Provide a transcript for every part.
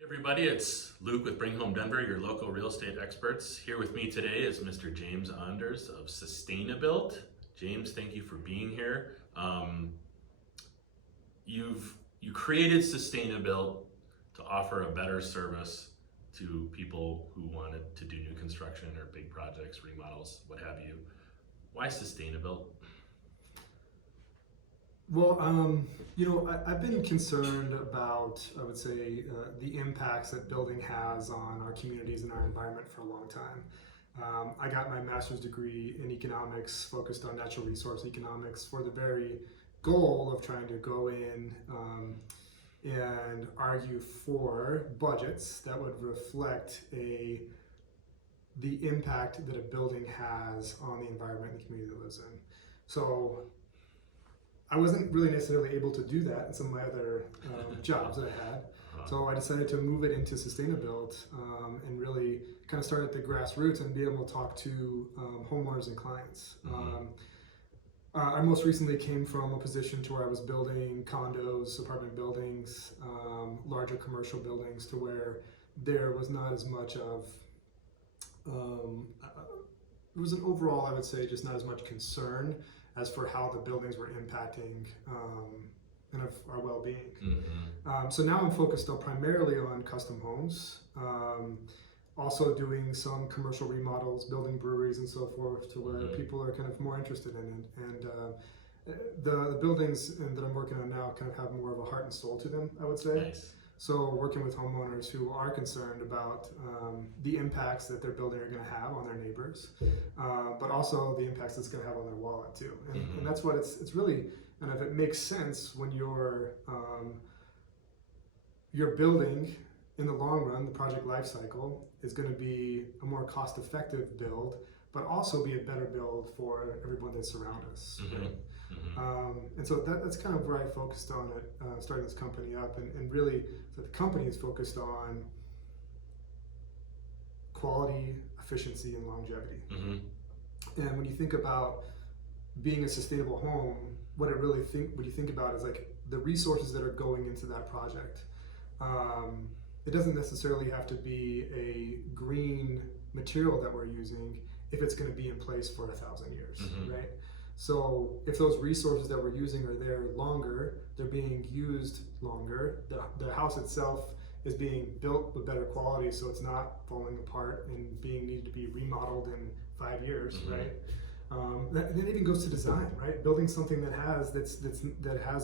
Everybody, it's Luke with Bring Home Denver, your local real estate experts. Here with me today is Mr. James Anders of Sustainabuilt. James, thank you for being here. You created Sustainabuilt to offer a better service to people who wanted to do new construction or big projects, remodels, what have you. Why Sustainabuilt? Well, I've been concerned about, I would say, the impacts that building has on our communities and our environment for a long time. I got my master's degree in economics, focused on natural resource economics, for the very goal of trying to go in and argue for budgets that would reflect the impact that a building has on the environment and the community that lives in. So I wasn't really necessarily able to do that in some of my other jobs that I had. So I decided to move it into Sustainabuilt and really kind of start at the grassroots and be able to talk to homeowners and clients. I most recently came from a position to where I was building condos, apartment buildings, larger commercial buildings, to where there was not as much of it was an overall, I would say, just not as much concern as for how the buildings were impacting kind of our well-being. So now I'm focused on primarily on custom homes, also doing some commercial remodels, building breweries and so forth, to where people are kind of more interested in it. And the buildings that I'm working on now kind of have more of a heart and soul to them, I would say. Nice. So working with homeowners who are concerned about the impacts that their building are going to have on their neighbors, but also the impacts it's going to have on their wallet too. And that's what it's really, and if it makes sense when you're building, in the long run, the project life cycle is going to be a more cost-effective build, but also be a better build for everyone that surrounds us. Right? And so that's kind of where I focused on it, starting this company up, and really, so the company is focused on quality, efficiency, and longevity. And when you think about being a sustainable home, what you think about is like the resources that are going into that project. It doesn't necessarily have to be a green material that we're using if it's going to be in place for 1,000 years, right? So if those resources that we're using are there longer, they're being used longer, the house itself is being built with better quality, so it's not falling apart and needed to be remodeled in 5 years, right? That even goes to design, right? Building something that has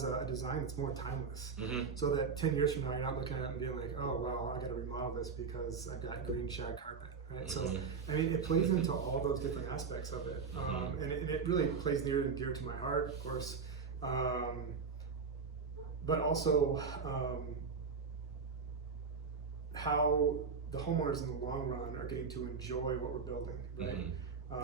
a design that's more timeless, so that 10 years from now you're not looking at it and being like, oh well, I got to remodel this because I've got green shag carpet, right? So I mean, it plays into all those different aspects of it, and it really plays near and dear to my heart, of course, but also how the homeowners in the long run are getting to enjoy what we're building, right?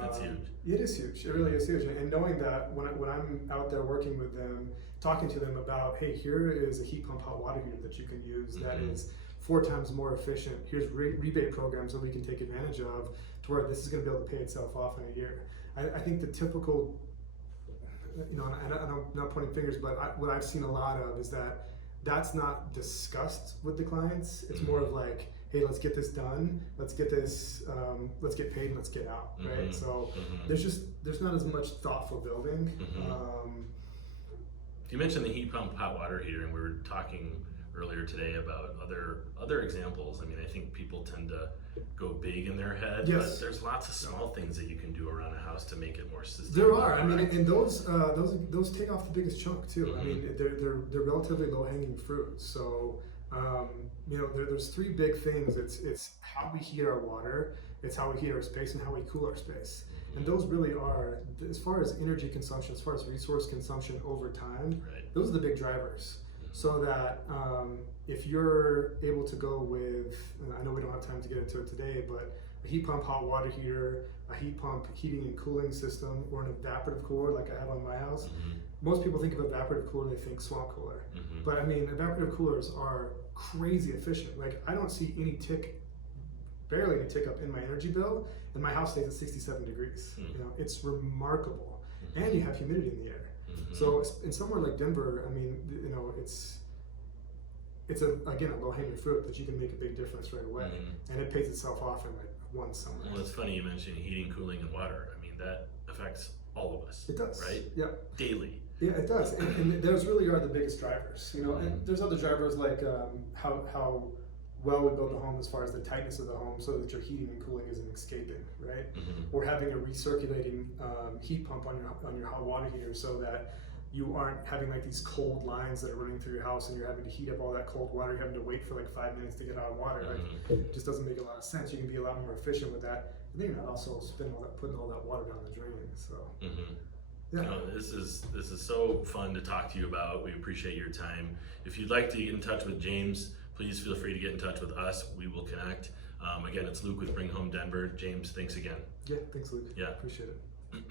That's huge. It is huge. It really is huge. And knowing that when I'm out there working with them, talking to them about, hey, here is a heat pump hot water heater that you can use that is 4 times more efficient. Here's rebate programs that we can take advantage of, to where this is going to be able to pay itself off in a year. I think the typical, and I'm not pointing fingers, but what I've seen a lot of is that that's not discussed with the clients. It's more of like, hey, let's get this done, let's get this, let's get paid, and let's get out, right? So there's not as much thoughtful building. You mentioned the heat pump hot water heater, and we were talking earlier today about other examples. I mean, I think people tend to go big in their head, but there's lots of small things that you can do around a house to make it more sustainable. There are. I mean, and those take off the biggest chunk too. I mean, they're relatively low hanging fruit. So there's 3 big things. It's how we heat our water, it's how we heat our space, and how we cool our space. And those really are, as far as energy consumption, as far as resource consumption over time, those are the big drivers. So that if you're able to go with, I know we don't have time to get into it today, but a heat pump hot water heater, a heat pump heating and cooling system, or an evaporative cooler like I have on my house. Most people think of evaporative cooler, they think swamp cooler. But I mean, evaporative coolers are crazy efficient. Like, I don't see barely any tick up in my energy bill, and my house stays at 67 degrees. It's remarkable. And you have humidity in the air. So in somewhere like Denver, I mean, it's again a low hanging fruit, but you can make a big difference right away, and it pays itself off in like one summer. Well, it's funny you mentioned heating, cooling, and water. I mean, that affects all of us. It does, right? Yep. Daily. Yeah, it does, and those really are the biggest drivers. You know, and there's other drivers like how well we build the home as far as the tightness of the home, so that your heating and cooling isn't escaping, right? Or having a recirculating heat pump on your hot water heater, so that you aren't having like these cold lines that are running through your house, and you're having to heat up all that cold water. You're having to wait for like 5 minutes to get hot water. Like, it just doesn't make a lot of sense. You can be a lot more efficient with that, and then you're not also putting all that water down the drain. So. Yeah. No, this is so fun to talk to you about. We appreciate your time. If you'd like to get in touch with James, please feel free to get in touch with us. We will connect. Again, it's Luke with Bring Home Denver. James, thanks again. Yeah, thanks, Luke. Yeah. Appreciate it.